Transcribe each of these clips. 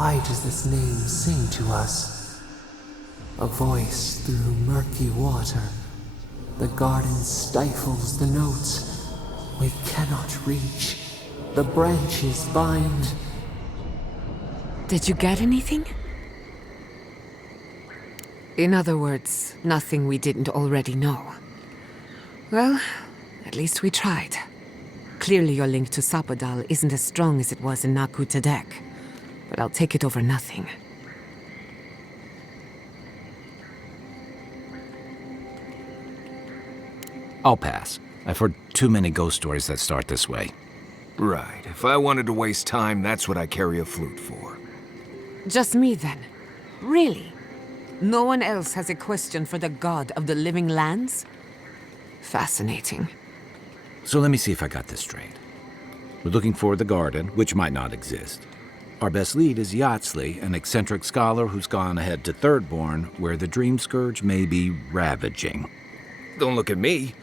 Why does this name sing to us? A voice through murky water. The garden stifles the notes. We cannot reach. The branches bind. Did you get anything? In other words, nothing we didn't already know. Well, at least we tried. Clearly your link to Sapadal isn't as strong as it was in Naku Tadek, but I'll take it over nothing. I'll pass. I've heard too many ghost stories that start this way. Right. If I wanted to waste time, that's what I carry a flute for. Just me then? Really? No one else has a question for the god of the living lands? Fascinating. So let me see if I got this straight. We're looking for the garden, which might not exist. Our best lead is Yatsley, an eccentric scholar who's gone ahead to Thirdborn, where the Dream Scourge may be ravaging. Don't look at me.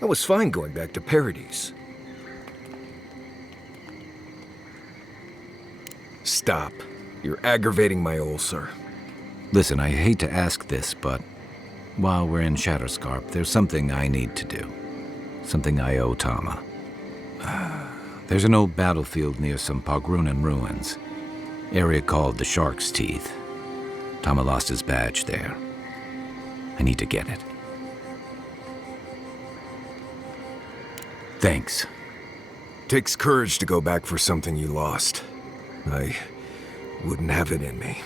I was fine going back to Paradise. Stop. You're aggravating my ulcer. Listen, I hate to ask this, but while we're in Shatterscarp, there's something I need to do. Something I owe Tama. There's an old battlefield near some Pogrunan ruins. Area called the Shark's Teeth. Tama lost his badge there. I need to get it. Thanks. Takes courage to go back for something you lost. I wouldn't have it in me.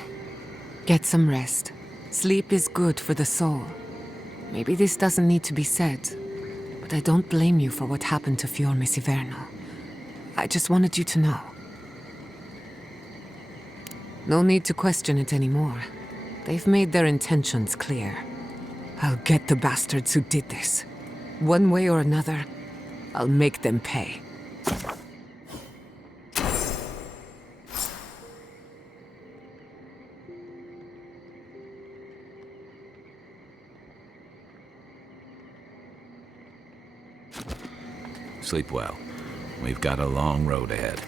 Get some rest. Sleep is good for the soul. Maybe this doesn't need to be said, but I don't blame you for what happened to Fior Messiverno. I just wanted you to know. No need to question it anymore. They've made their intentions clear. I'll get the bastards who did this. One way or another, I'll make them pay. Sleep well. We've got a long road ahead.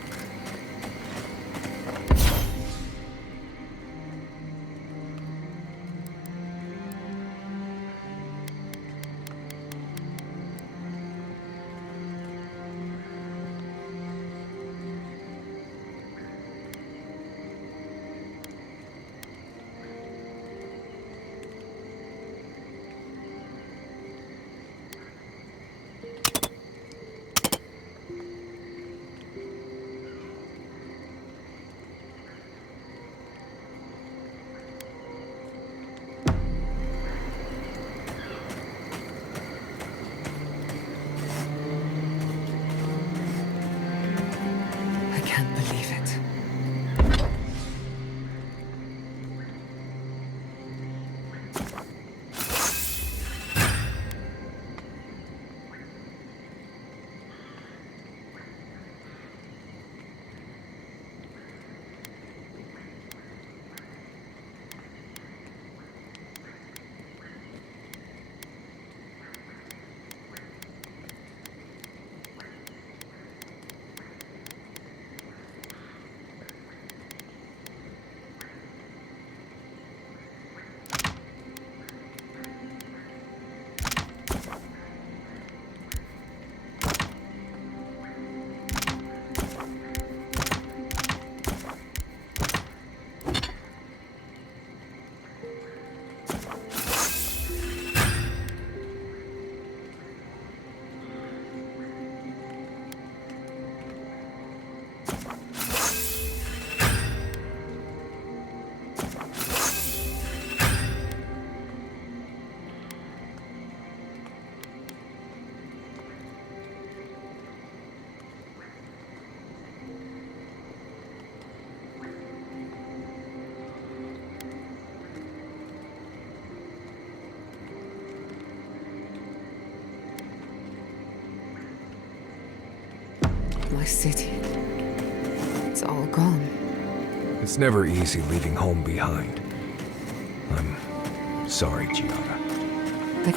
I can't believe it. My city. It's all gone. It's never easy leaving home behind. I'm sorry, Giada. The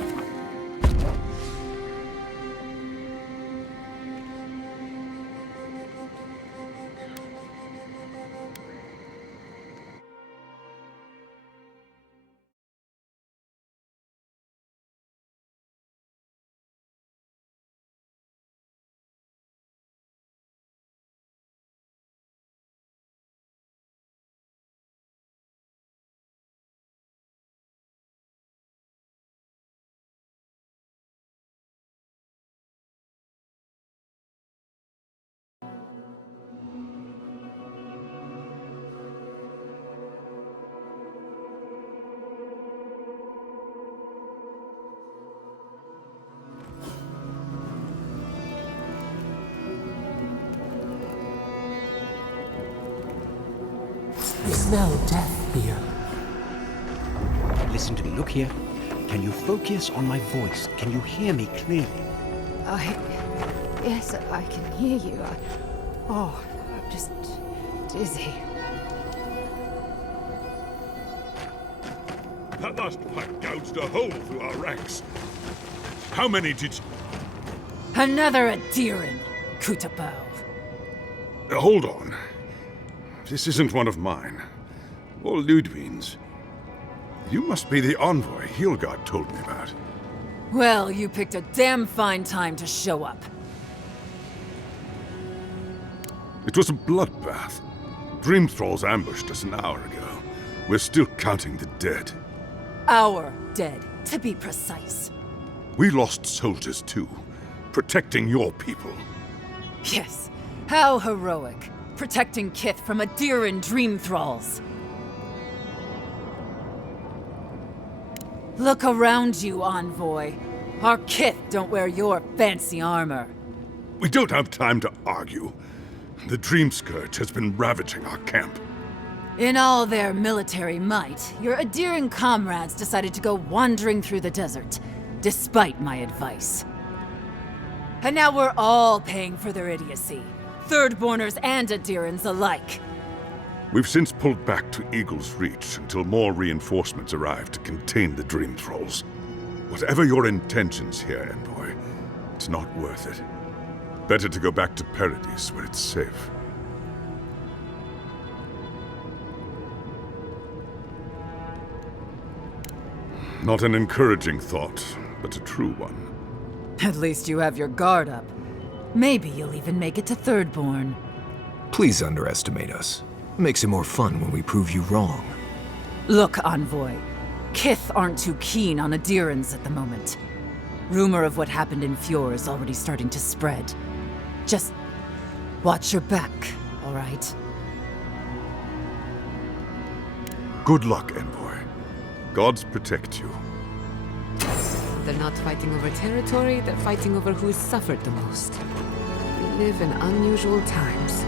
I smell death here. Listen to me. Look here. Can you focus on my voice? Can you hear me clearly? Yes, I can hear you. I'm just dizzy. That last pipe gouged a hole through our ranks. How many did you... Another Adiran, Kutapov. Hold on. This isn't one of mine. Or Ludwig's. You must be the envoy Hilgard told me about. Well, you picked a damn fine time to show up. It was a bloodbath. Dream Thralls ambushed us an hour ago. We're still counting the dead. Our dead, to be precise. We lost soldiers too, protecting your people. Yes, how heroic. Protecting Kith from Adiran Dream Thralls. Look around you, Envoy. Our Kith don't wear your fancy armor. We don't have time to argue. The Dream Scourge has been ravaging our camp. In all their military might, your Adiran comrades decided to go wandering through the desert, despite my advice. And now we're all paying for their idiocy. Thirdborners and Adirans alike. We've since pulled back to Eagle's Reach until more reinforcements arrive to contain the Dream Thralls. Whatever your intentions here, Envoy, it's not worth it. Better to go back to Paradise where it's safe. Not an encouraging thought, but a true one. At least you have your guard up. Maybe you'll even make it to Thirdborn. Please underestimate us. Makes it more fun when we prove you wrong. Look, Envoy. Kith aren't too keen on Adirans at the moment. Rumor of what happened in Fjord is already starting to spread. Just watch your back, all right? Good luck, Envoy. Gods protect you. They're not fighting over territory, they're fighting over who's suffered the most. We live in unusual times.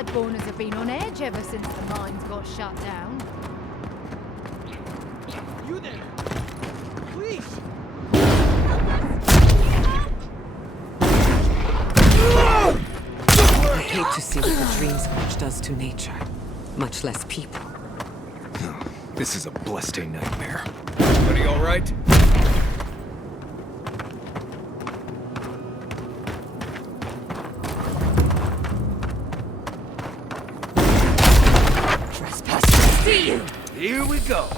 Bloodborners have been on edge ever since the mines got shut down. You there! Please! I hate to see what the Dream Scourge does to nature, much less people. This is a blessed nightmare. Everybody all right? Trespassers, see you! Here we go!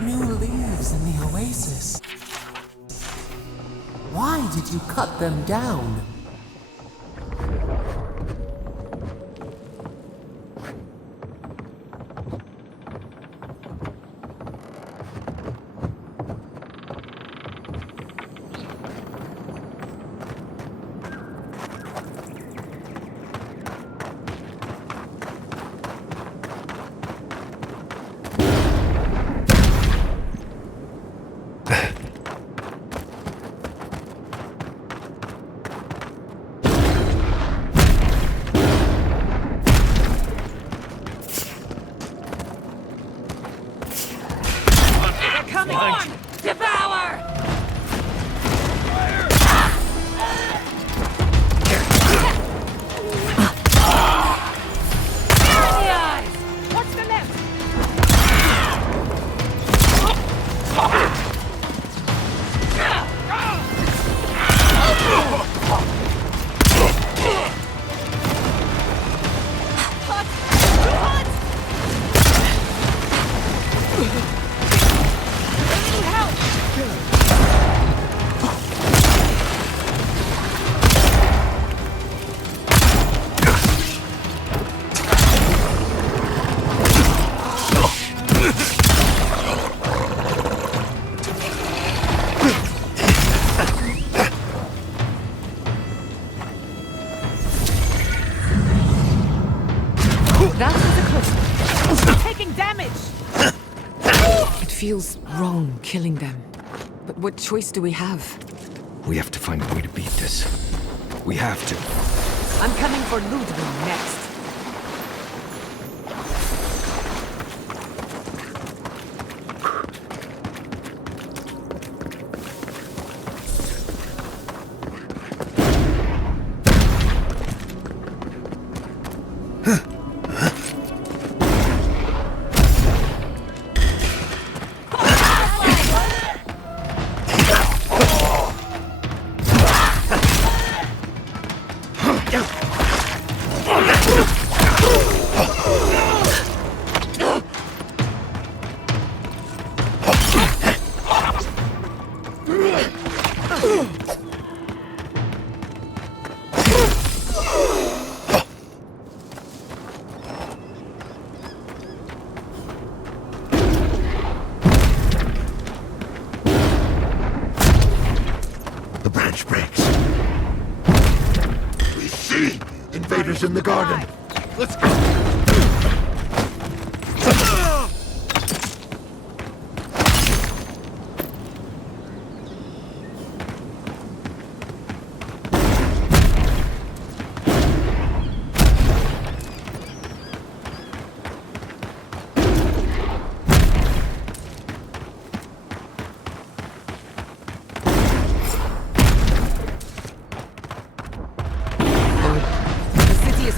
New leaves in the oasis. Why did you cut them down? Coming on! Devour! The eyes! Watch the left! That was a close one. Taking damage! It feels wrong killing them. But what choice do we have? We have to find a way to beat this. We have to. I'm coming for Ludwig next. The branch breaks. We see invaders in the garden. Let's go!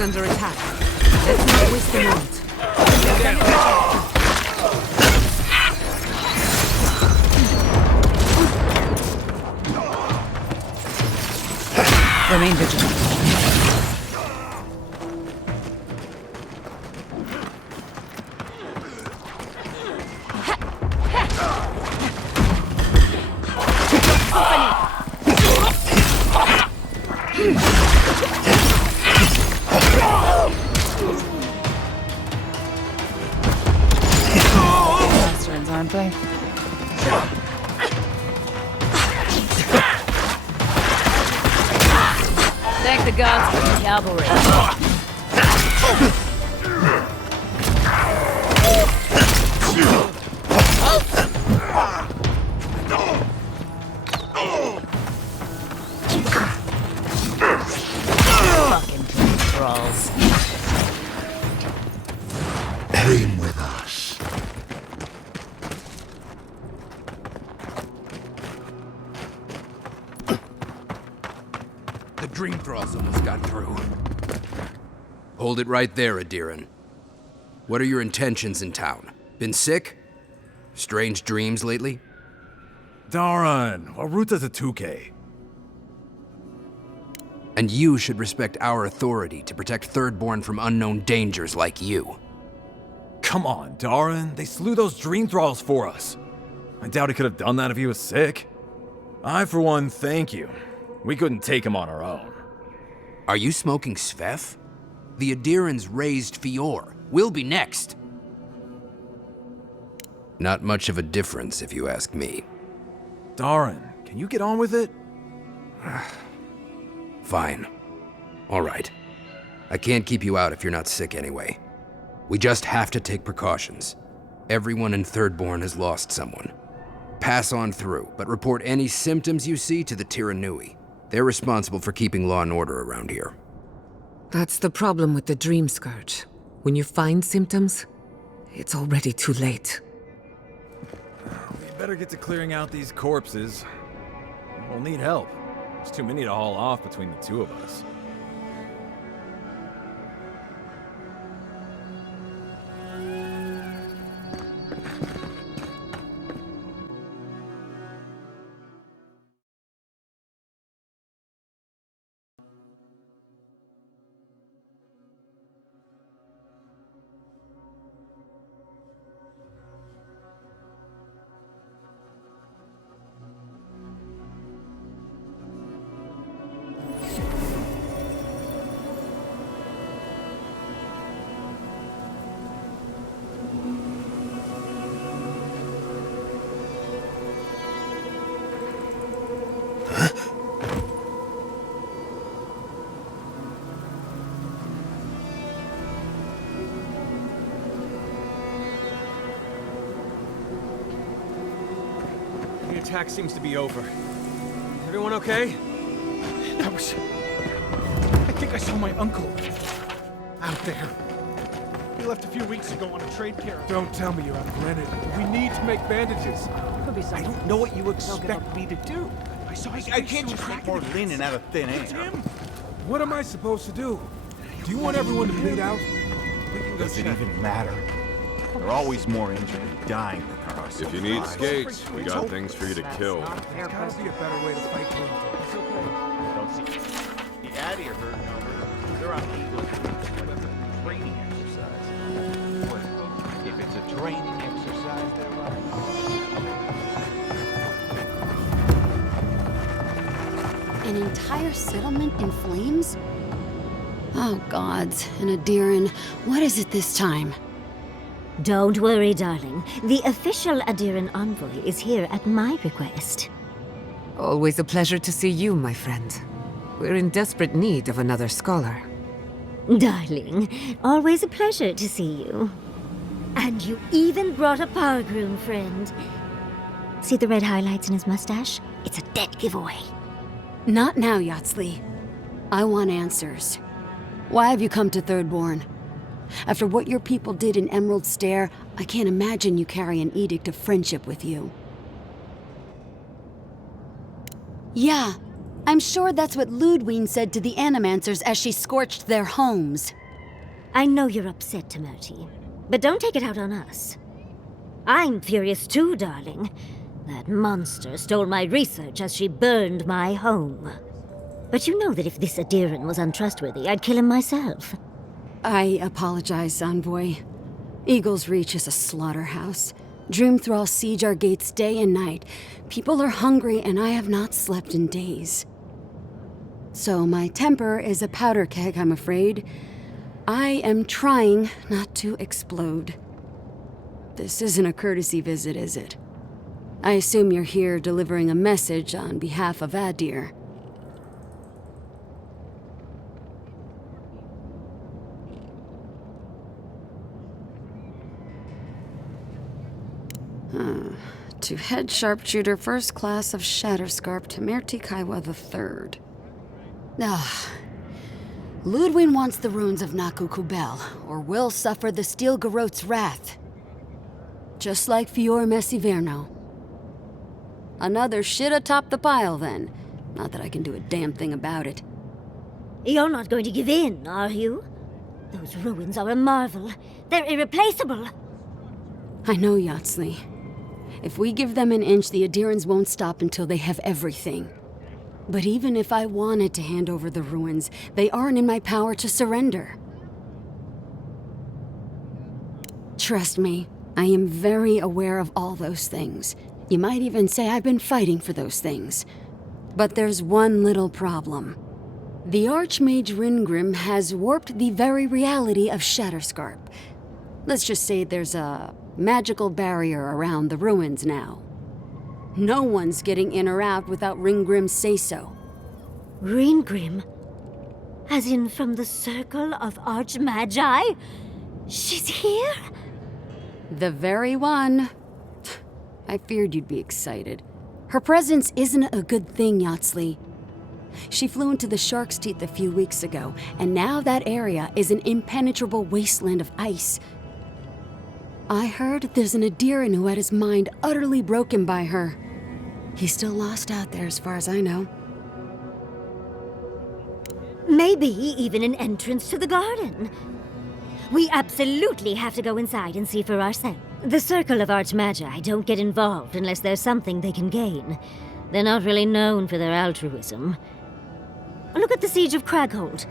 Under attack. Let's not waste a moment. Remain vigilant. Aren't they? Thank the gods for the cavalry. The dream thralls almost got through. Hold it right there, Adiran. What are your intentions in town? Been sick? Strange dreams lately? Darn, Waruta's a 2K. And you should respect our authority to protect Thirdborn from unknown dangers like you. Come on, Darren. They slew those dream thralls for us. I doubt he could have done that if he was sick. I, for one, thank you. We couldn't take him on our own. Are you smoking Sveth? The Adirans raised Fior. We'll be next. Not much of a difference, if you ask me. Darren, can you get on with it? Fine. All right. I can't keep you out if you're not sick anyway. We just have to take precautions. Everyone in Thirdborn has lost someone. Pass on through, but report any symptoms you see to the Tiranui. They're responsible for keeping law and order around here. That's the problem with the Dream Scourge. When you find symptoms, it's already too late. We better get to clearing out these corpses. We'll need help. There's too many to haul off between the two of us. The attack seems to be over. Everyone okay? That was... I think I saw my uncle. Out there. He left a few weeks ago on a trade caravan. Don't tell me you're on Grenade. We need to make bandages. Could be I don't know what you expect me to do. I saw his I can't just make more linen out of thin air. It's him. What am I supposed to do? Do you want everyone to bleed out? We can go Does it check. even matter? There are always more injured and dying than there are If you need skates, we got things for you to kill. There's gotta be a better way to fight Dream Thralls. It's okay. Don't see the Addy are hurting over. They're on Eagle's like a training exercise. If it's a training exercise, they're right. An entire settlement in flames? Oh gods, and Adiran, what is it this time? Don't worry, darling. The official Adiran envoy is here at my request. Always a pleasure to see you, my friend. We're in desperate need of another scholar. Darling, always a pleasure to see you. And you even brought a power groom friend. See the red highlights in his mustache? It's a dead giveaway. Not now, Yatsli. I want answers. Why have you come to Thirdborn? After what your people did in Emerald Stair, I can't imagine you carry an edict of friendship with you. Yeah, I'm sure that's what Ludwine said to the Animancers as she scorched their homes. I know you're upset, Timoti, but don't take it out on us. I'm furious too, darling. That monster stole my research as she burned my home. But you know that if this Adiran was untrustworthy, I'd kill him myself. I apologize, Envoy. Eagle's Reach is a slaughterhouse. Dream Thralls siege our gates day and night. People are hungry, and I have not slept in days. So my temper is a powder keg, I'm afraid. I am trying not to explode. This isn't a courtesy visit, is it? I assume you're here delivering a message on behalf of Adir. To Head Sharpshooter, First Class of Shatterscarp, Tamerti Kaiwa III. Ludwine wants the ruins of Naku Kubel, or will suffer the Steel Garot's wrath. Just like Fior Messiverno. Another shit atop the pile, then. Not that I can do a damn thing about it. You're not going to give in, are you? Those ruins are a marvel. They're irreplaceable. I know, Yatsley. If we give them an inch, the Adirans won't stop until they have everything. But even if I wanted to hand over the ruins, they aren't in my power to surrender. Trust me, I am very aware of all those things. You might even say I've been fighting for those things. But there's one little problem. The Archmage Ringrim has warped the very reality of Shatterscarp. Let's just say there's a magical barrier around the ruins now. No one's getting in or out without Ringgrim's say-so. Ringgrim? As in from the Circle of Archmagi? She's here? The very one. I feared you'd be excited. Her presence isn't a good thing, Yatsley. She flew into the Shark's Teeth a few weeks ago, and now that area is an impenetrable wasteland of ice. I heard there's an Adiran who had his mind utterly broken by her. He's still lost out there as far as I know. Maybe even an entrance to the garden. We absolutely have to go inside and see for ourselves. The Circle of Archmagi don't get involved unless there's something they can gain. They're not really known for their altruism. Look at the Siege of Craghold.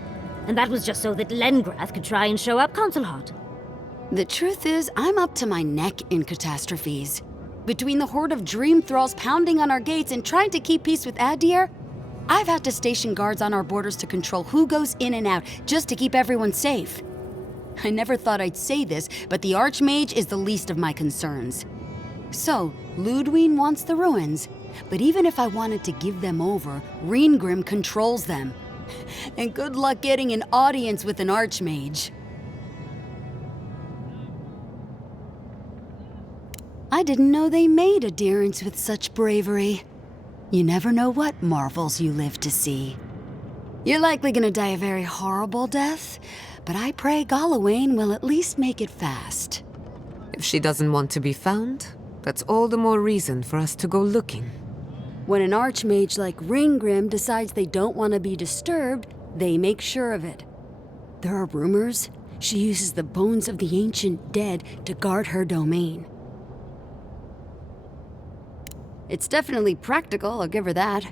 And that was just so that Lengrath could try and show up Consulhot. The truth is, I'm up to my neck in catastrophes. Between the horde of dream thralls pounding on our gates and trying to keep peace with Adir, I've had to station guards on our borders to control who goes in and out, just to keep everyone safe. I never thought I'd say this, but the Archmage is the least of my concerns. So, Ludwine wants the ruins, but even if I wanted to give them over, Ringrim controls them. And good luck getting an audience with an Archmage. I didn't know they made adherents with such bravery. You never know what marvels you live to see. You're likely gonna die a very horrible death, but I pray Galawain will at least make it fast. If she doesn't want to be found, that's all the more reason for us to go looking. When an Archmage like Ringgrim decides they don't want to be disturbed, they make sure of it. There are rumors she uses the bones of the ancient dead to guard her domain. It's definitely practical, I'll give her that.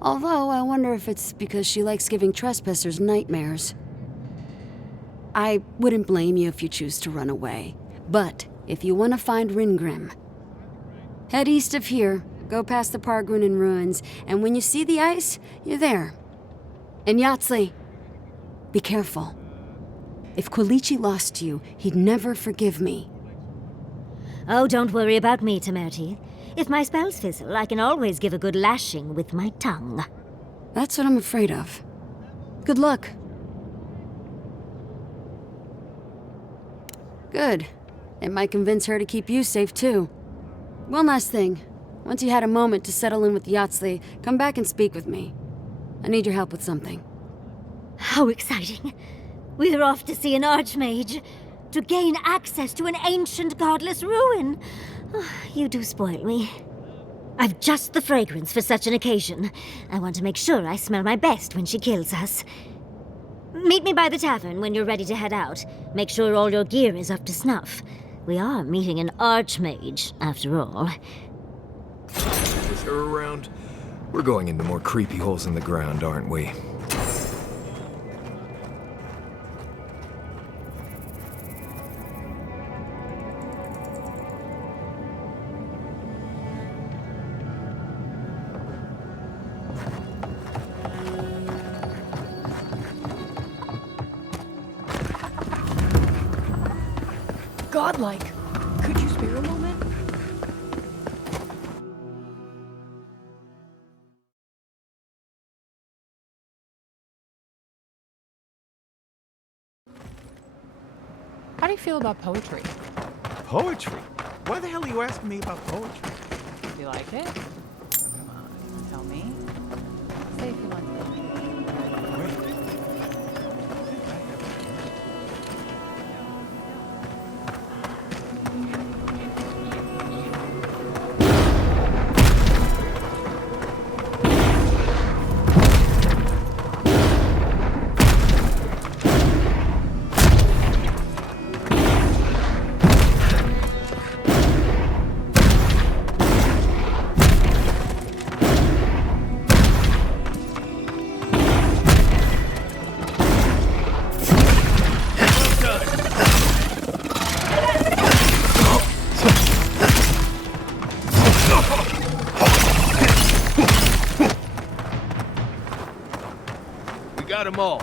Although, I wonder if it's because she likes giving trespassers nightmares. I wouldn't blame you if you choose to run away. But, if you want to find Ringgrim, head east of here, go past the Pargrunin ruins, and when you see the ice, you're there. And Yatsley, be careful. If Quilichi lost you, he'd never forgive me. Oh, don't worry about me, Temerty. If my spells fizzle, I can always give a good lashing with my tongue. That's what I'm afraid of. Good luck. Good. It might convince her to keep you safe, too. One last thing. Once you had a moment to settle in with Yatsley, come back and speak with me. I need your help with something. How exciting. We're off to see an Archmage. To gain access to an ancient godless ruin. Oh, you do spoil me. I've just the fragrance for such an occasion. I want to make sure I smell my best when she kills us. Meet me by the tavern when you're ready to head out. Make sure all your gear is up to snuff. We are meeting an Archmage, after all. Is her around? We're going into more creepy holes in the ground, aren't we? Godlike. Could you spare a moment? How do you feel about poetry? Poetry? Why the hell are you asking me about poetry? Do you like it? Come on, tell me. Say if you want to. got them all.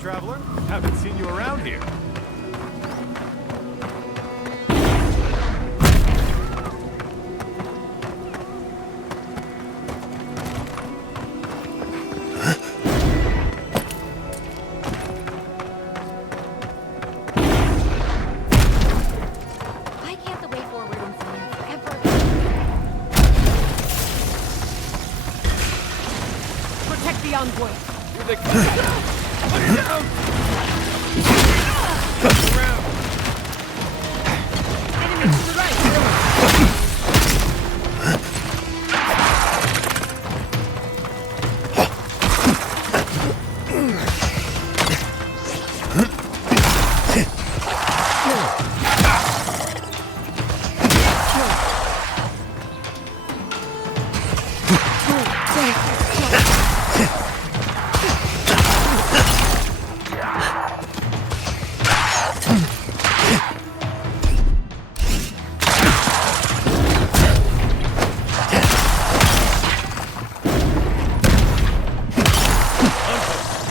Traveler, haven't seen you around here. Why can't the way forward in science ever... Protect the envoy. Here they come. Put it down! Around! Enemy to the right!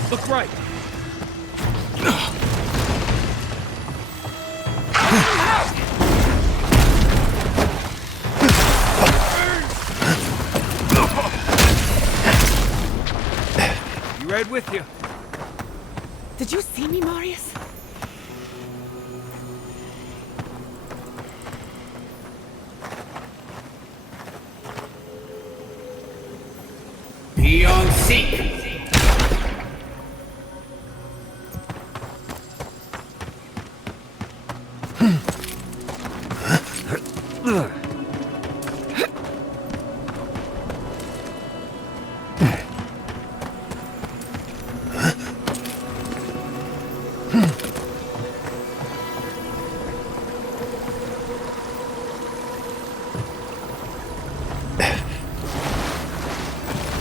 Look right! You right with you. Did you see me, Marius? Be on seek!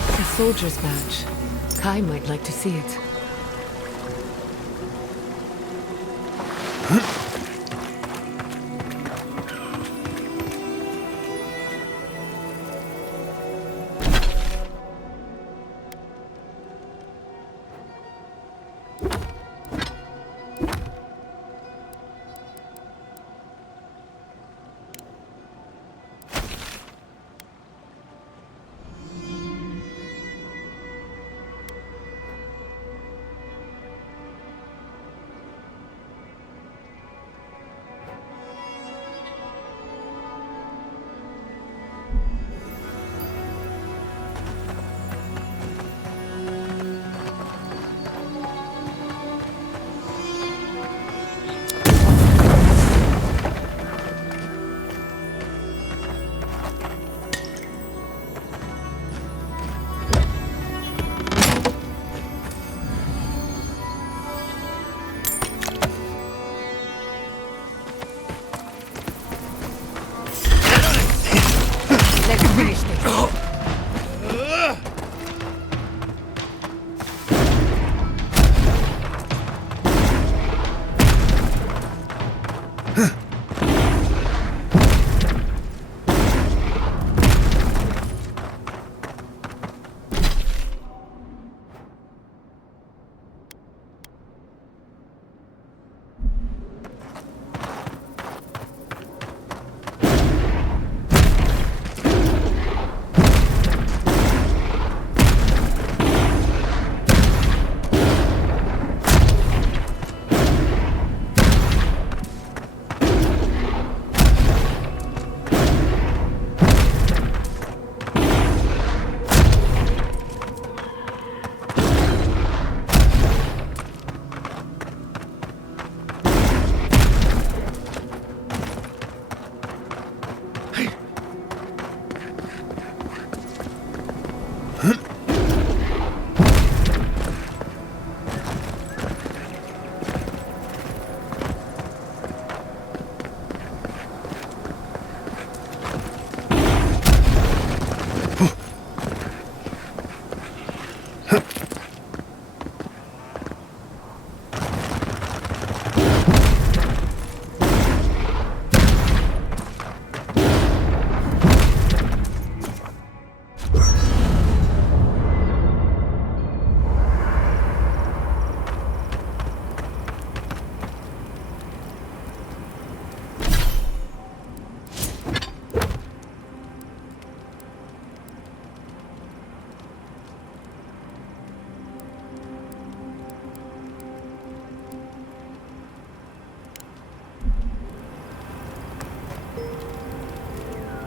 A soldier's badge. Kai might like to see it.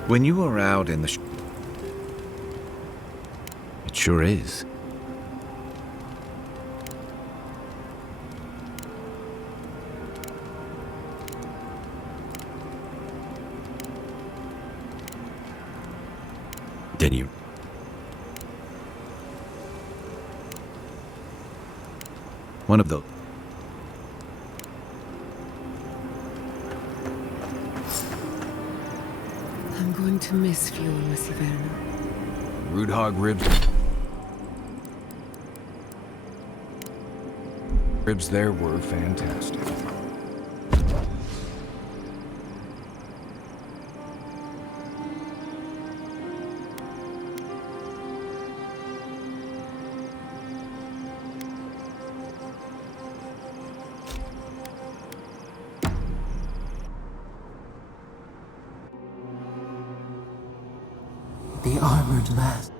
When you are out in the it sure is. Then you... One of those. I'm going to miss fuel, Miss Iverna. Root hog ribs. Ribs there were fantastic. The armored mass.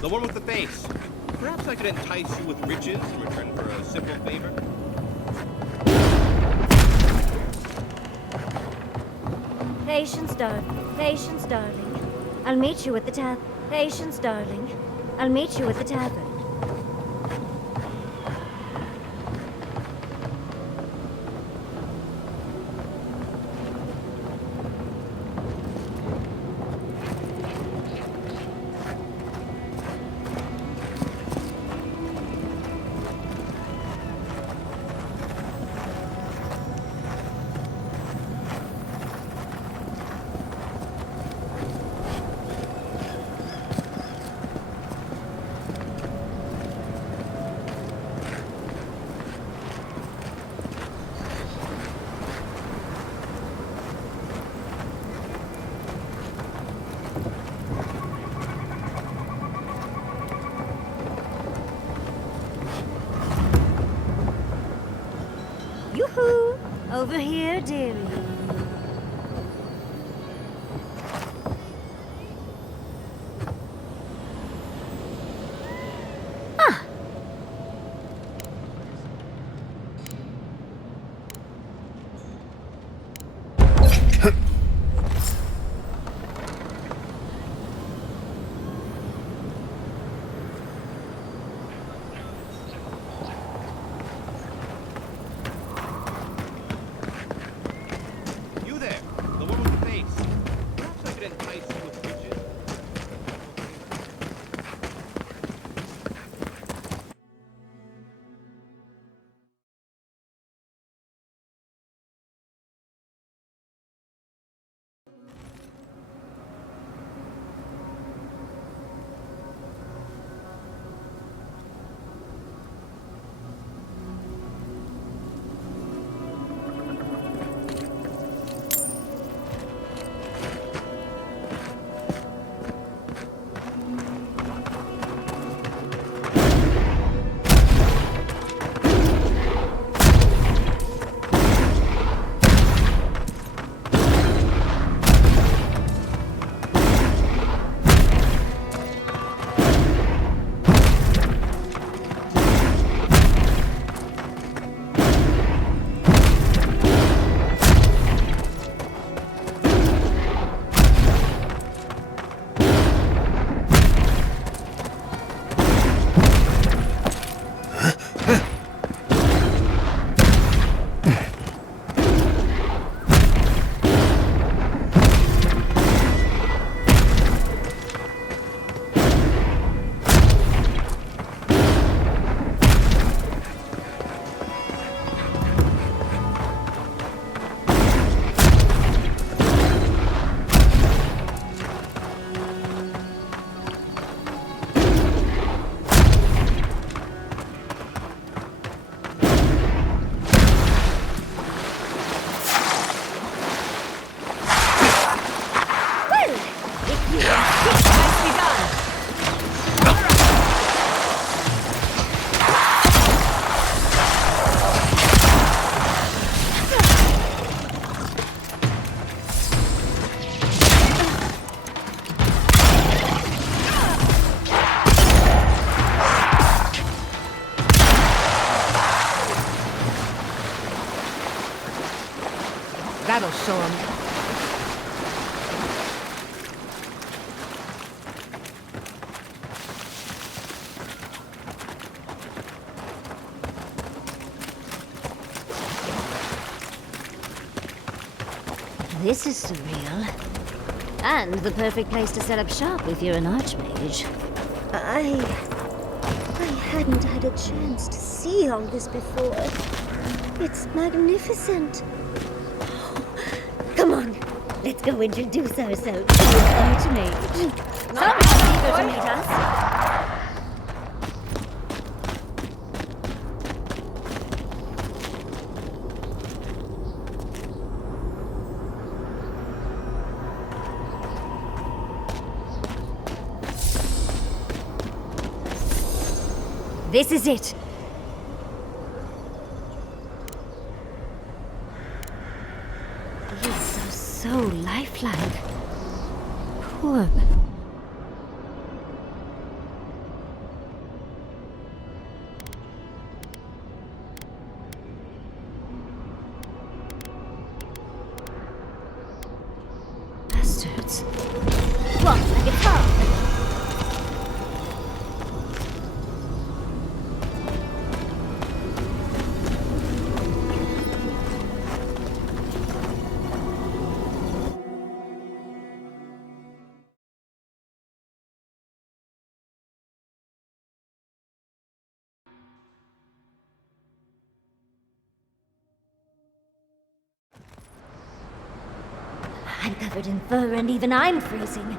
The one with the face. Perhaps I could entice you with riches in return for a simple favor? Patience, darling. Patience, darling. I'll meet you at the tavern. Patience, darling. I'll meet you at the tavern. Yoo-hoo! Over here, dearie. That'll show him. This is surreal. And the perfect place to set up shop if you're an archmage. I hadn't had a chance to see all this before. It's magnificent. Come on, let's go introduce ourselves to the archmage. Someone's eager to meet us. This is it. These are so lifelike. Poor. Bastards. What, like a car? I'm covered in fur and even I'm freezing.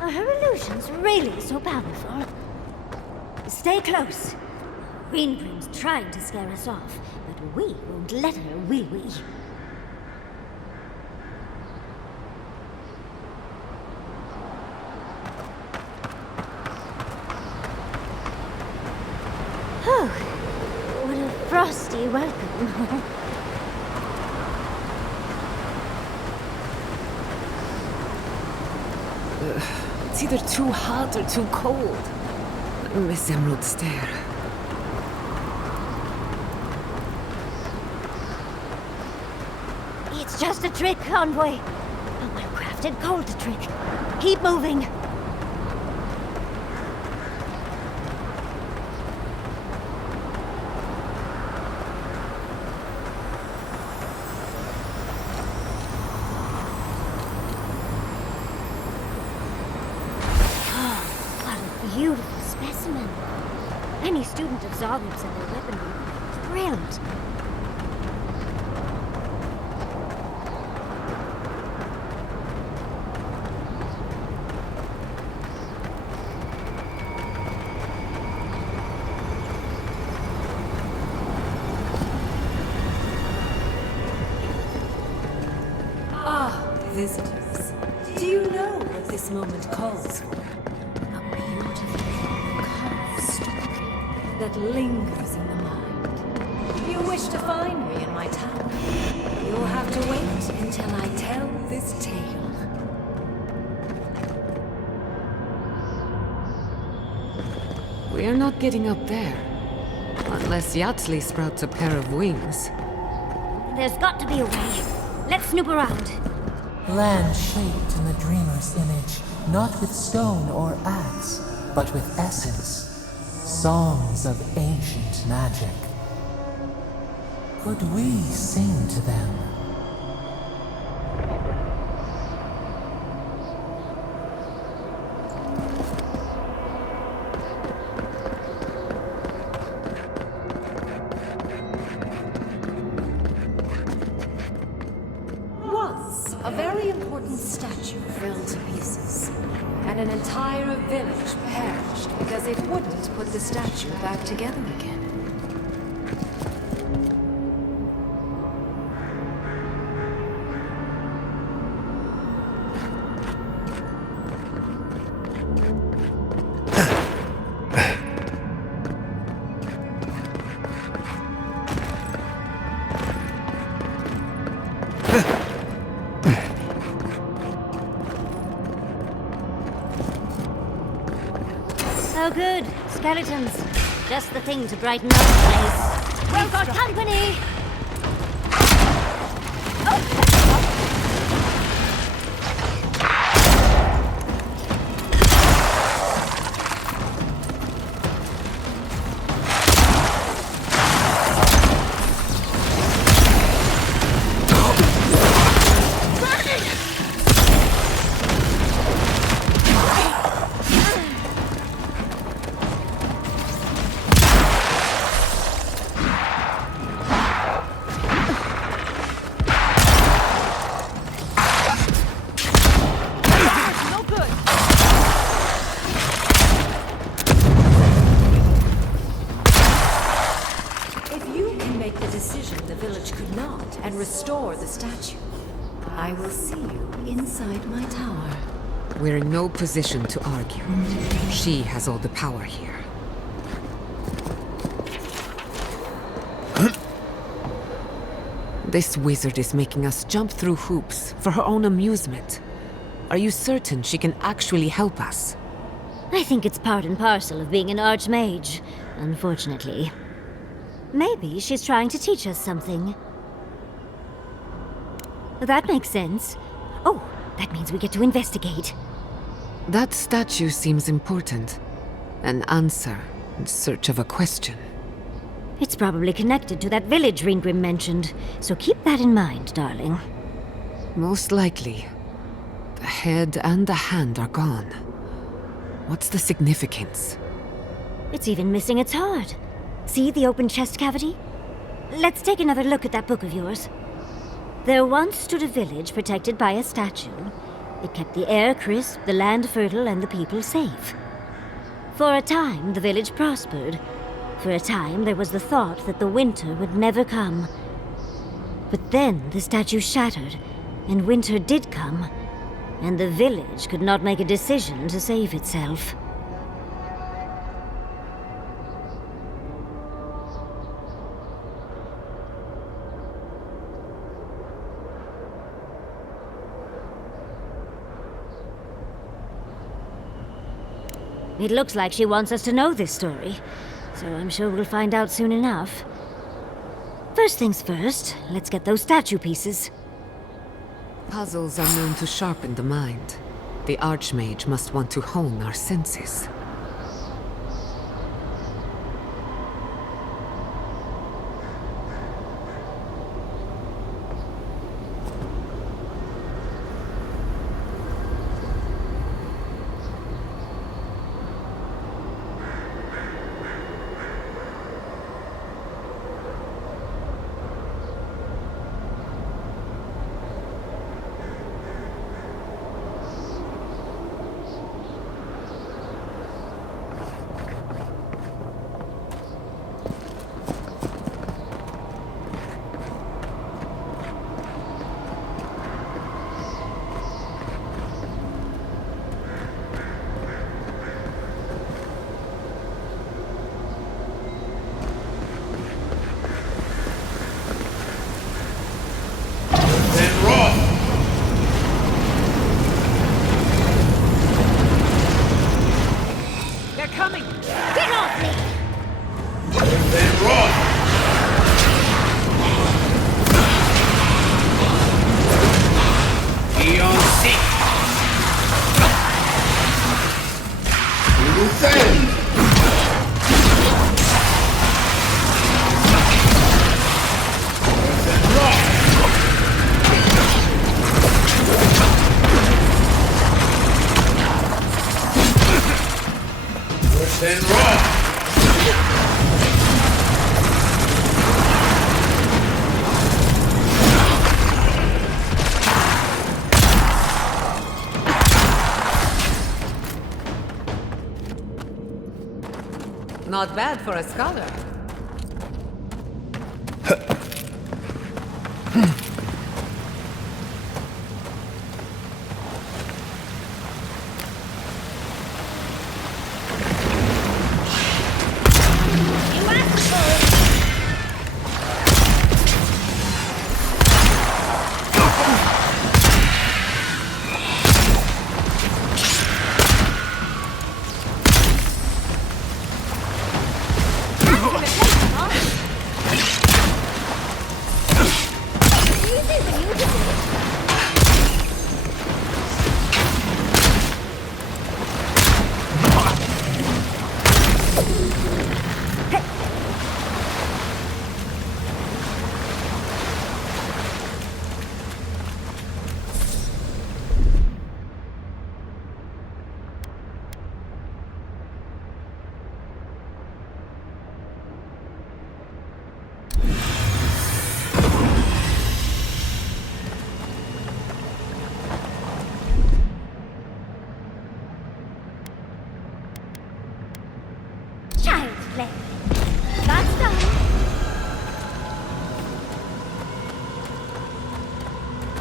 Are her illusions really so powerful? Stay close. Greenbrim's trying to scare us off, but we won't let her, will we? Oh, what a frosty welcome. It's either too hot or too cold. Miss Emerald Stair. It's just a trick, Envoy. A well-crafted cold trick. Keep moving. Beautiful specimen. Any student of Zogub's and their weaponry would be thrilled. Ah, visitors. Do you know what this moment calls for? That lingers in the mind. You wish to find me in my tower. You'll have to wait until I tell this tale. We're not getting up there. Unless Yatsley sprouts a pair of wings. There's got to be a way. Let's snoop around. Land shaped in the dreamer's image, not with stone or axe, but with essence. Songs of ancient magic. Could we sing to them? Once, a very important statue fell to pieces, and an entire village perished because it wouldn't put the statue back together again. Oh good, skeletons. Just the thing to brighten up the place. We've got company! Oh. and restore the statue, I will see you inside my tower. We're in no position to argue. She has all the power here. This wizard is making us jump through hoops for her own amusement. Are you certain she can actually help us? I think it's part and parcel of being an archmage, unfortunately. Maybe she's trying to teach us something. That makes sense. Oh, that means we get to investigate. That statue seems important. An answer in search of a question. It's probably connected to that village Ringrim mentioned, so keep that in mind, darling. Most likely. The head and the hand are gone. What's the significance? It's even missing its heart. See the open chest cavity? Let's take another look at that book of yours. There once stood a village protected by a statue. It kept the air crisp, the land fertile, and the people safe. For a time, the village prospered. For a time, there was the thought that the winter would never come. But then the statue shattered, and winter did come, and the village could not make a decision to save itself. It looks like she wants us to know this story, so I'm sure we'll find out soon enough. First things first, let's get those statue pieces. Puzzles are known to sharpen the mind. The Archmage must want to hone our senses. Not bad for a scholar. That's gonna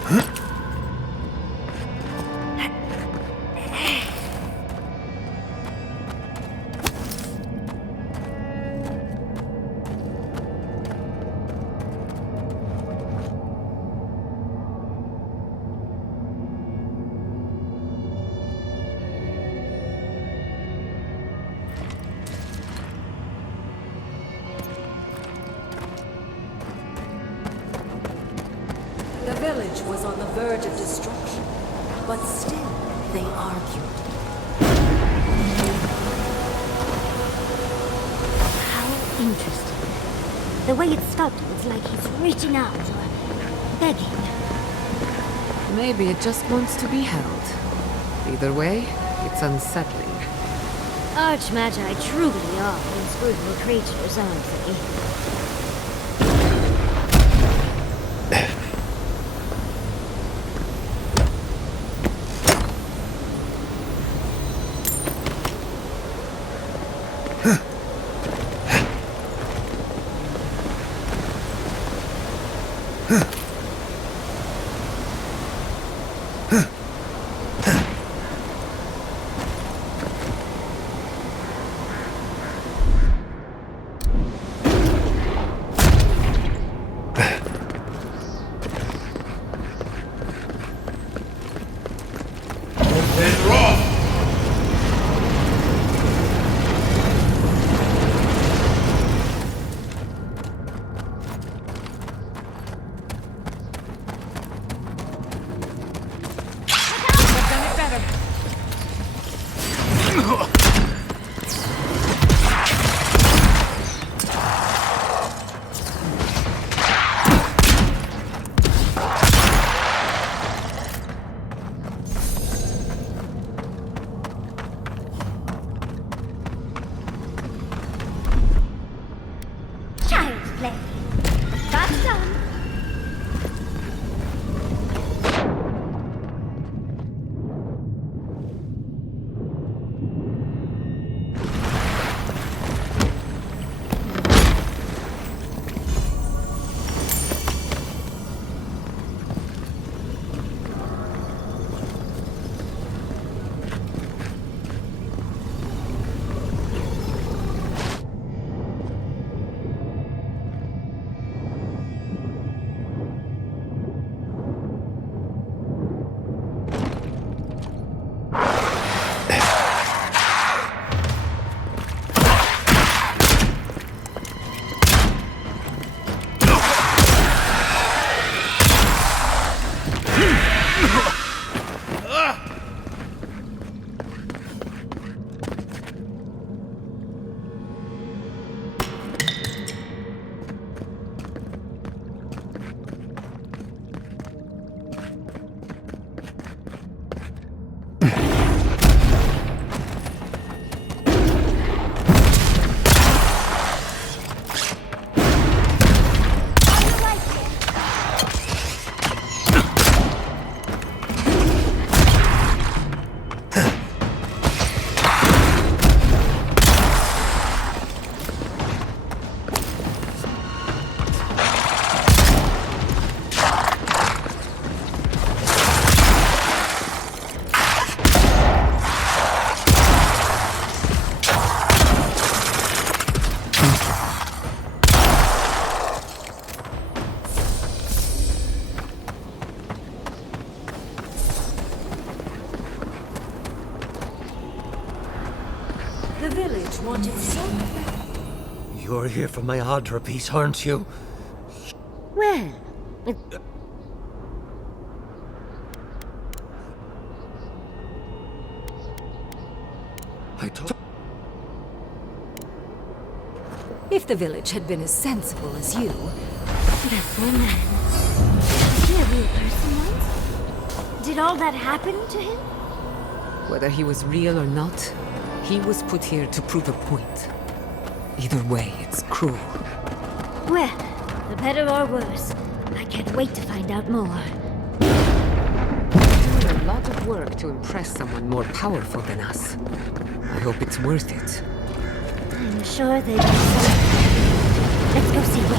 The village was on the verge of destruction, but still they argued. How interesting. The way it stopped, it's like he's reaching out or begging. Maybe it just wants to be held. Either way, it's unsettling. Archmagi truly are inscrutable creatures, aren't they? Child's play. That's done. The village wanted some. You're here for my Adra piece, aren't you? Well, If the village had been as sensible as you, that poor man. Was he a real person once? Did all that happen to him? Whether he was real or not, he was put here to prove a point. Either way, it's cruel. Well, for better or worse, I can't wait to find out more. Doing a lot of work to impress someone more powerful than us. I hope it's worth it. I'm sure they will. Let's go see Will.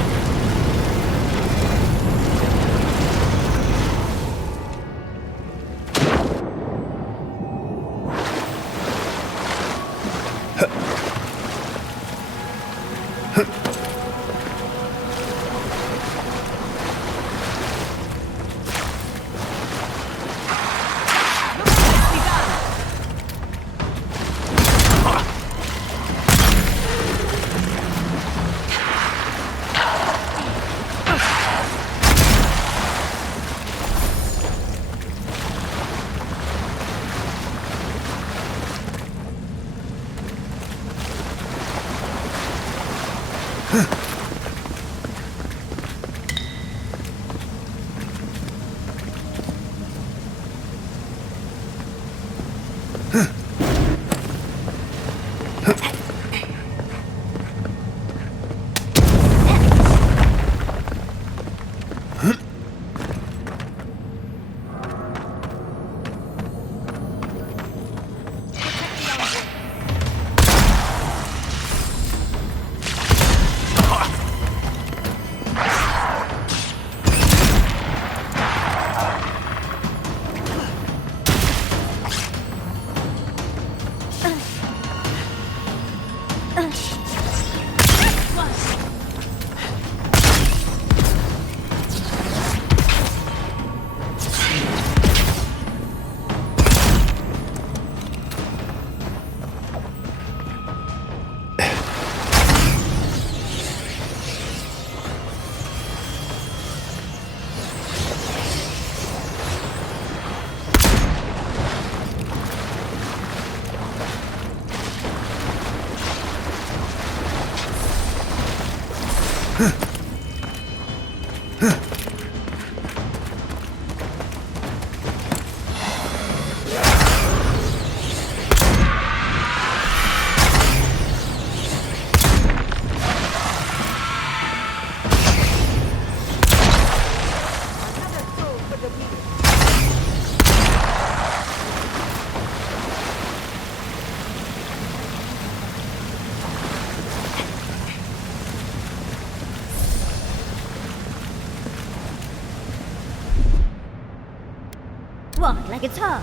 What, like it's hard?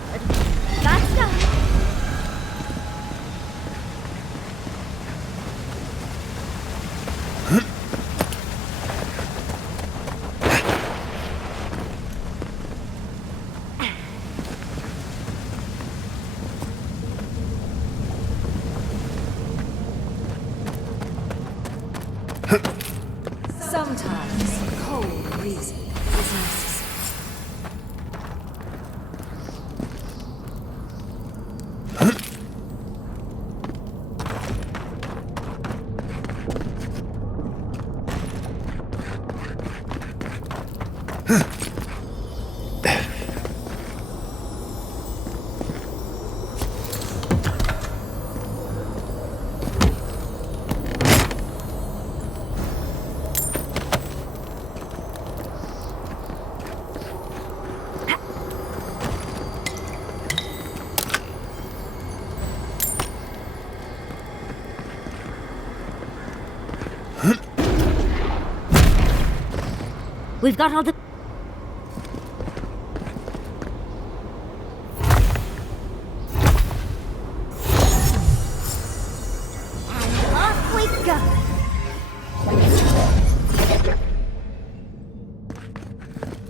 That's done. Sometimes cold reason is necessary. We've got all the... And off we go!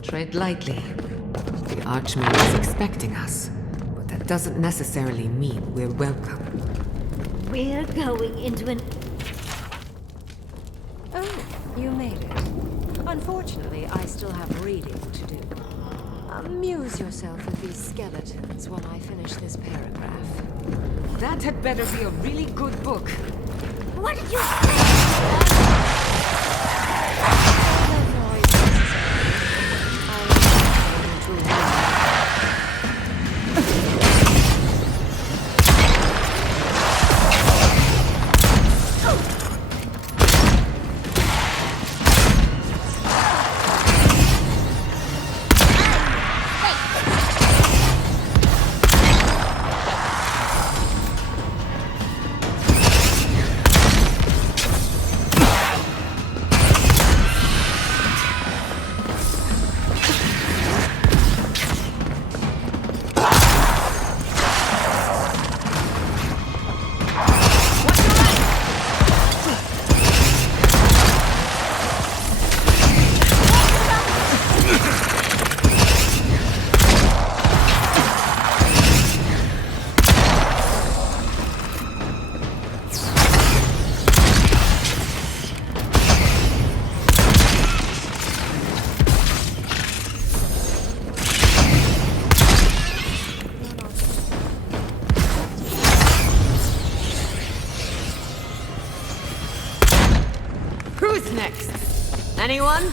Tread lightly. The Archman is expecting us, but that doesn't necessarily mean we're welcome. We're going into an... Oh, you made it. Unfortunately, I still have reading to do. Amuse yourself with these skeletons while I finish this paragraph. That had better be a really good book. What did you say? Who's next? Anyone?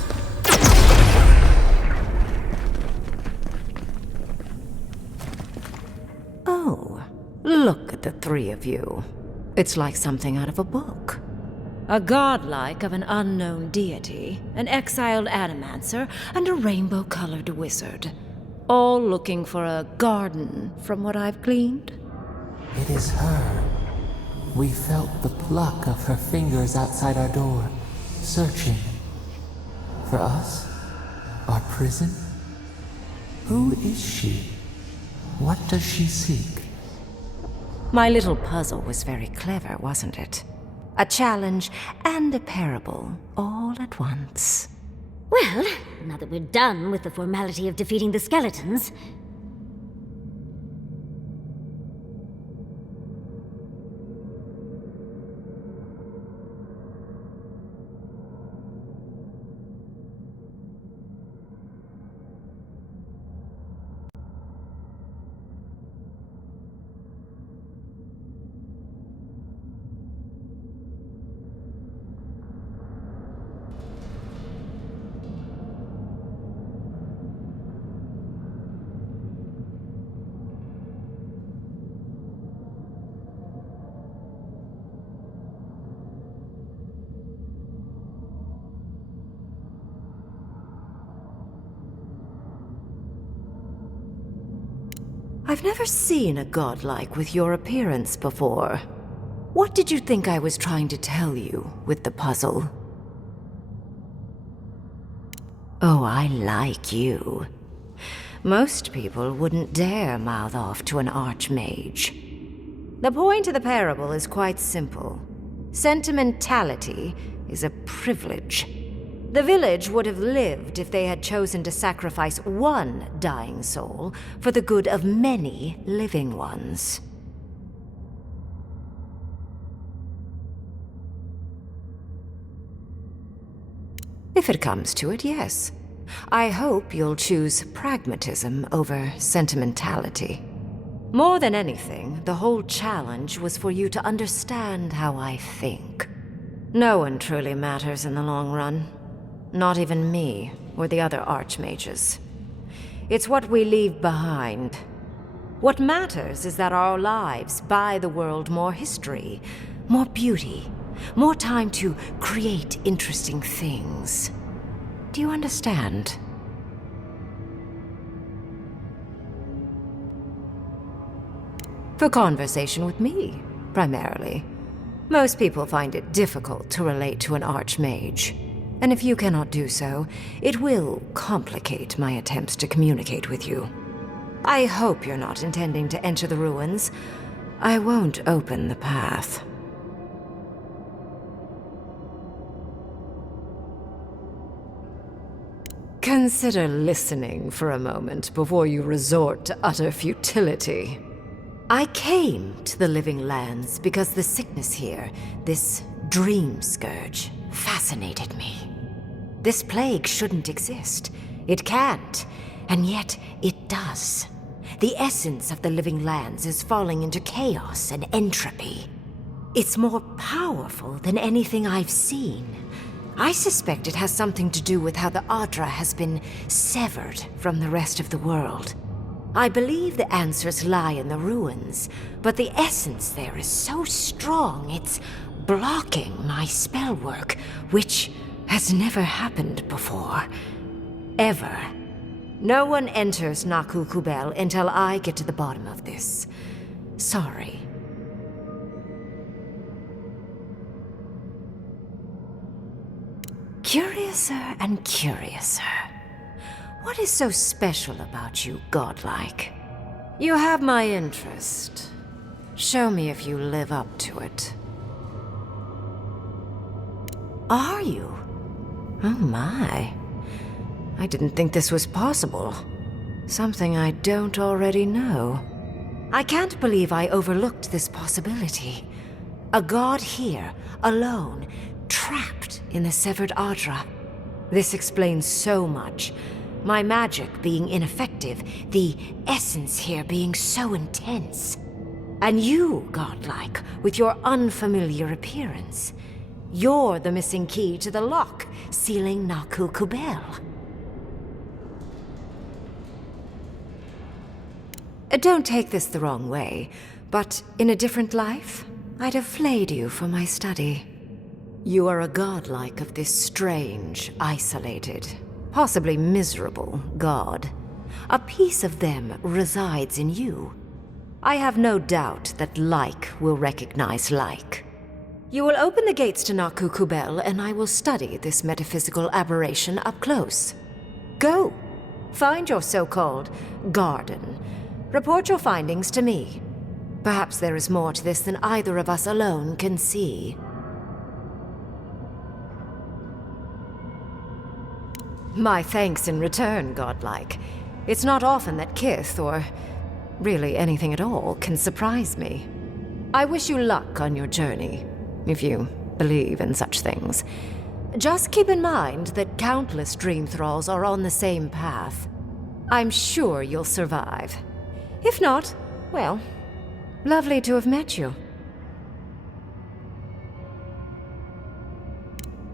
Oh, look at the three of you. It's like something out of a book. A godlike of an unknown deity, an exiled animancer, and a rainbow-colored wizard. All looking for a garden, from what I've gleaned. It is her. We felt the pluck of her fingers outside our door, searching. For us? Our prison? Who is she? What does she seek? My little puzzle was very clever, wasn't it? A challenge and a parable, all at once. Well, now that we're done with the formality of defeating the skeletons... I've never seen a godlike with your appearance before. What did you think I was trying to tell you with the puzzle? Oh, I like you. Most people wouldn't dare mouth off to an archmage. The point of the parable is quite simple. Sentimentality is a privilege. The village would have lived if they had chosen to sacrifice one dying soul for the good of many living ones. If it comes to it, yes. I hope you'll choose pragmatism over sentimentality. More than anything, the whole challenge was for you to understand how I think. No one truly matters in the long run. Not even me, or the other archmages. It's what we leave behind. What matters is that our lives buy the world more history, more beauty, more time to create interesting things. Do you understand? For conversation with me, primarily. Most people find it difficult to relate to an archmage. And if you cannot do so, it will complicate my attempts to communicate with you. I hope you're not intending to enter the ruins. I won't open the path. Consider listening for a moment before you resort to utter futility. I came to the Living Lands because the sickness here, this dream scourge, fascinated me. This plague shouldn't exist. It can't, and yet it does. The essence of the Living Lands is falling into chaos and entropy. It's more powerful than anything I've seen. I suspect it has something to do with how the Adra has been severed from the rest of the world. I believe the answers lie in the ruins, but the essence there is so strong it's blocking my spell work, which has never happened before. Ever. No one enters Naku Kubel until I get to the bottom of this. Sorry. Curiouser and curiouser. What is so special about you, godlike? You have my interest. Show me if you live up to it. Are you? Oh my. I didn't think this was possible. Something I don't already know. I can't believe I overlooked this possibility. A god here, alone, trapped in the severed Adra. This explains so much. My magic being ineffective, the essence here being so intense. And you, godlike, with your unfamiliar appearance. You're the missing key to the lock, sealing Naku Kubel. Don't take this the wrong way, but in a different life, I'd have flayed you for my study. You are a godlike of this strange, isolated, possibly miserable god. A piece of them resides in you. I have no doubt that like will recognize like. You will open the gates to Naku Kubel, and I will study this metaphysical aberration up close. Go. Find your so-called garden. Report your findings to me. Perhaps there is more to this than either of us alone can see. My thanks in return, godlike. It's not often that Kith, or really anything at all, can surprise me. I wish you luck on your journey, if you believe in such things. Just keep in mind that countless dream thralls are on the same path. I'm sure you'll survive. If not, well, lovely to have met you.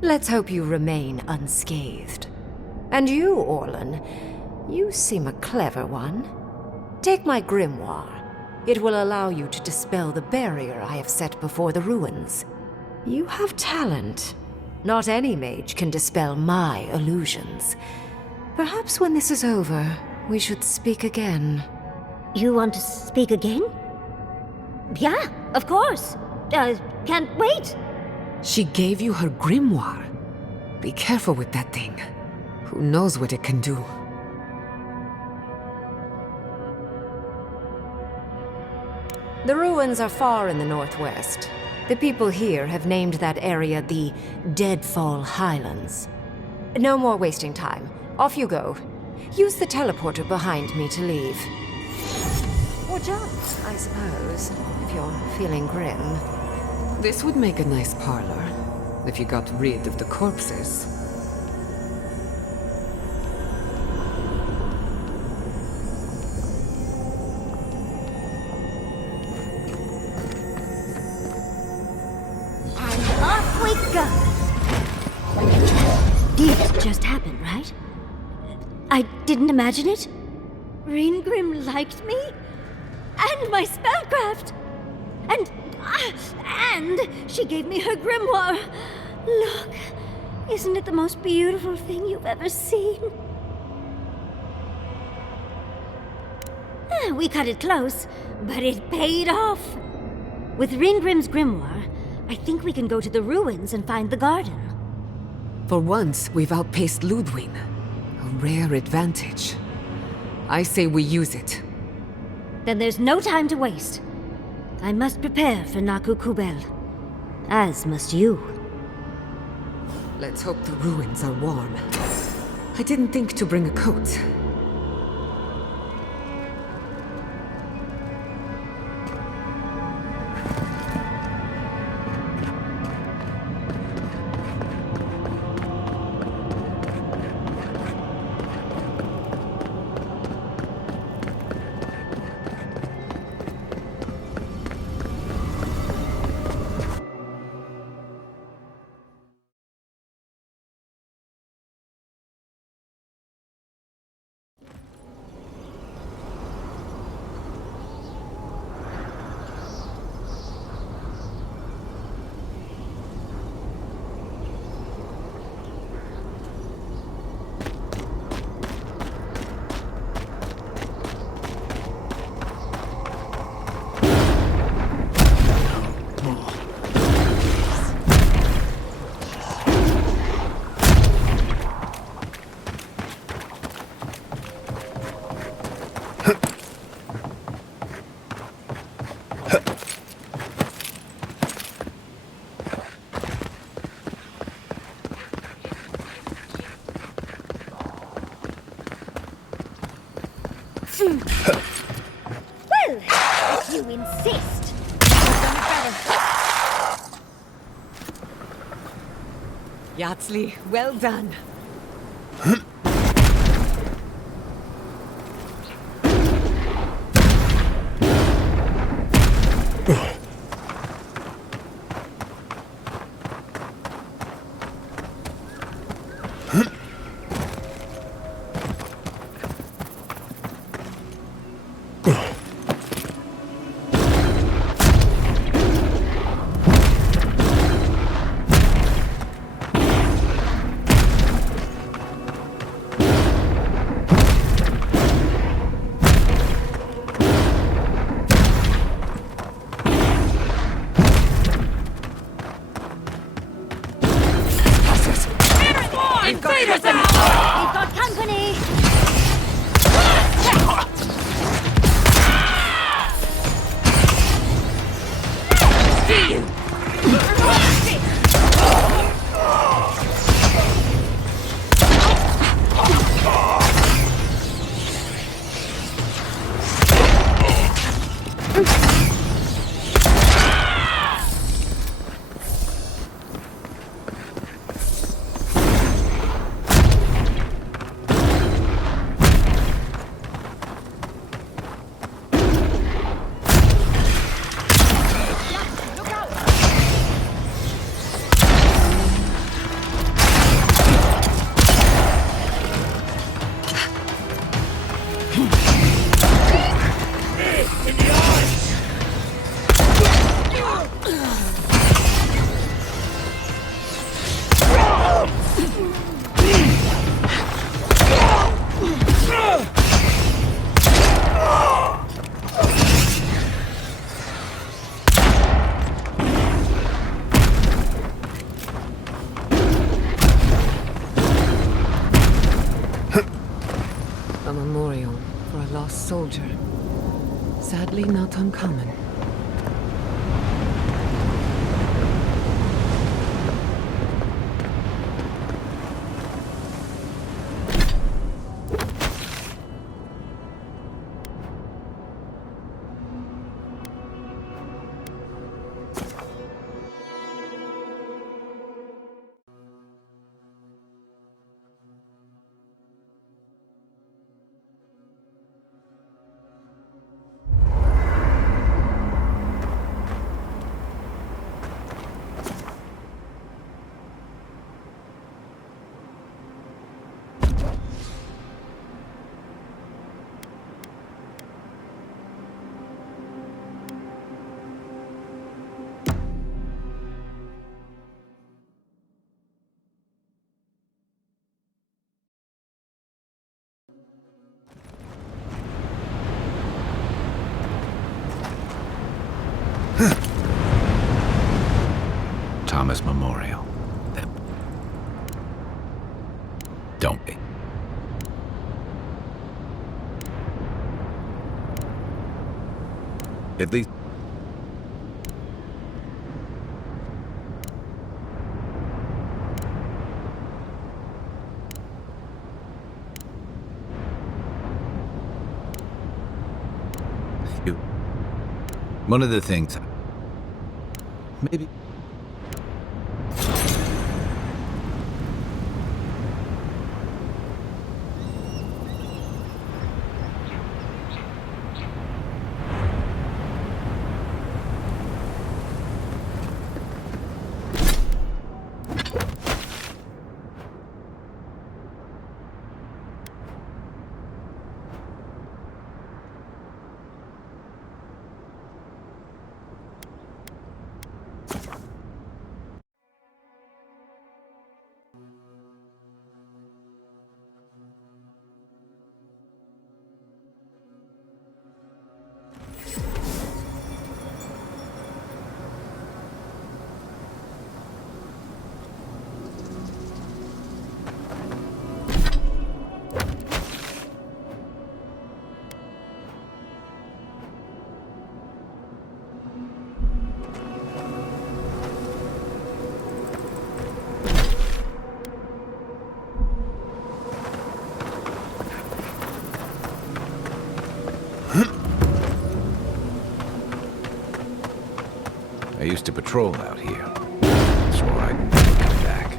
Let's hope you remain unscathed. And you, Orlan, you seem a clever one. Take my grimoire. It will allow you to dispel the barrier I have set before the ruins. You have talent. Not any mage can dispel my illusions. Perhaps when this is over, we should speak again. You want to speak again? Yeah, of course. Can't wait. She gave you her grimoire. Be careful with that thing. Who knows what it can do? The ruins are far in the northwest. The people here have named that area the Deadfall Highlands. No more wasting time. Off you go. Use the teleporter behind me to leave. Or jump, I suppose, if you're feeling grim. This would make a nice parlor, if you got rid of the corpses. And off we go! This just happened, right? I didn't imagine it? Ringrim liked me? And my spellcraft! And she gave me her grimoire! Look, isn't it the most beautiful thing you've ever seen? We cut it close, but it paid off. With Ringrim's grimoire, I think we can go to the ruins and find the garden. For once, we've outpaced Ludwig. A rare advantage. I say we use it. Then there's no time to waste. I must prepare for Naku Kubel. As must you. Let's hope the ruins are warm. I didn't think to bring a coat. Well, if you insist. Yatzli, well done. Invaders! We've got company! See you! A memorial for a lost soldier. Sadly not uncommon. Thomas Memorial. Don't be. At least... One of the things... Maybe... I used to patrol out here. Swore I'd never come back.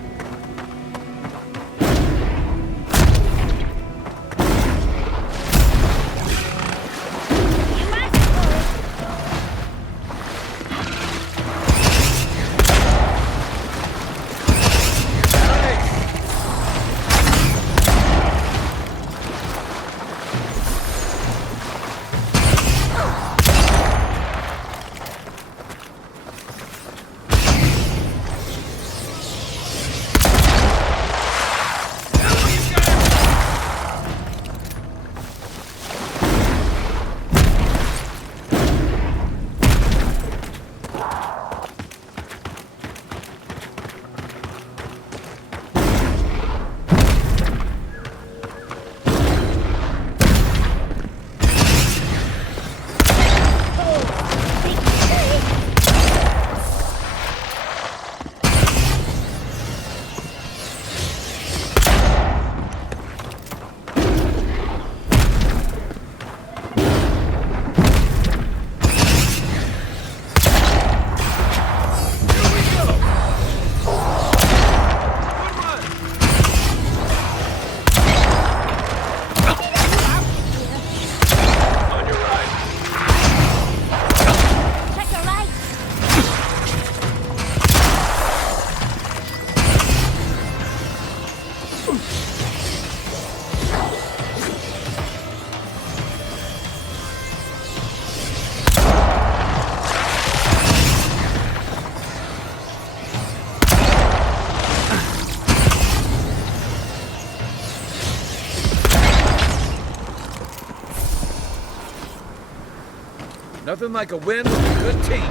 Nothing like a win with a good team.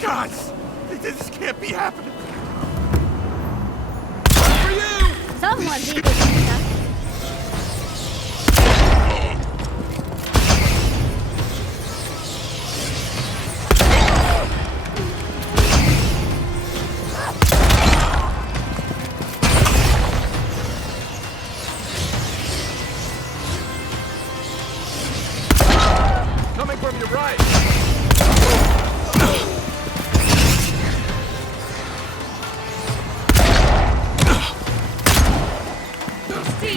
Gods! This can't be happening! Someone's eager to be done. Coming from your right! Steve!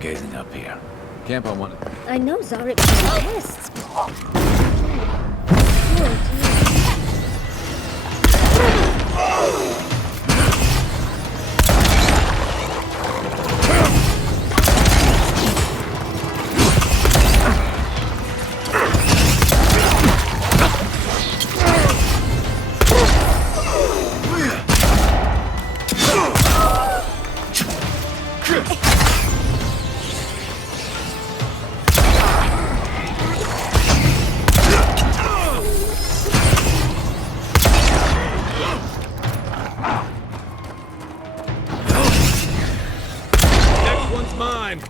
stargazing up here. Camp on one. I know Zarek can tests. Next one's mine.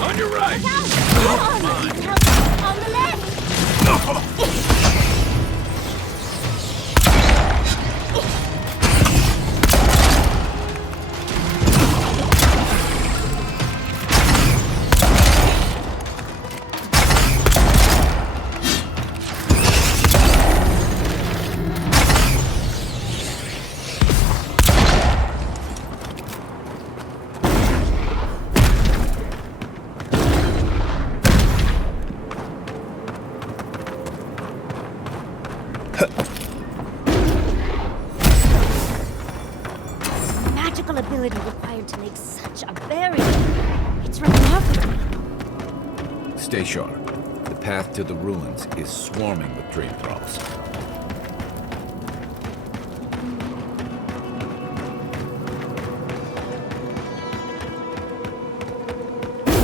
On your right! On the left! Magical ability required to make such a barrier. It's remarkable. Stay sharp. The path to the ruins is swarming with dream thralls.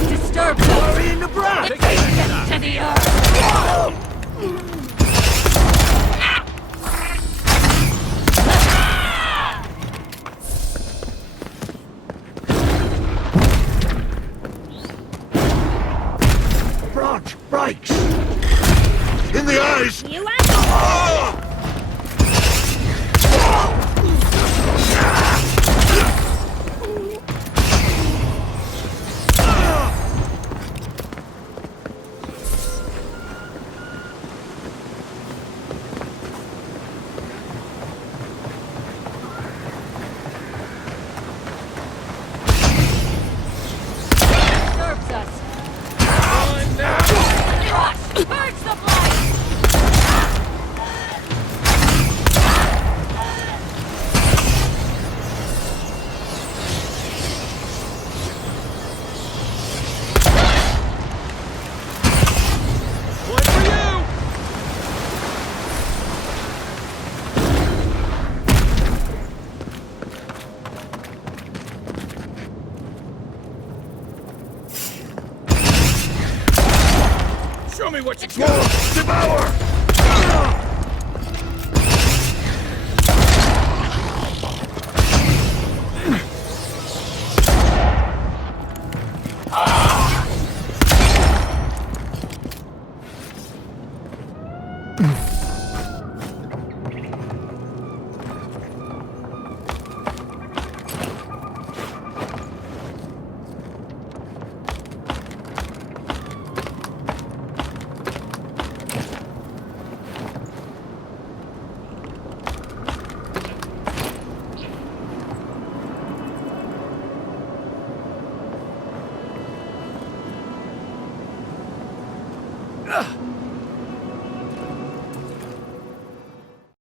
Disturb glory in the brown! Take them to the earth! Branch breaks! In the eyes! You Disturbs us! Purge the blight! One for you! Show me what you got! Devour!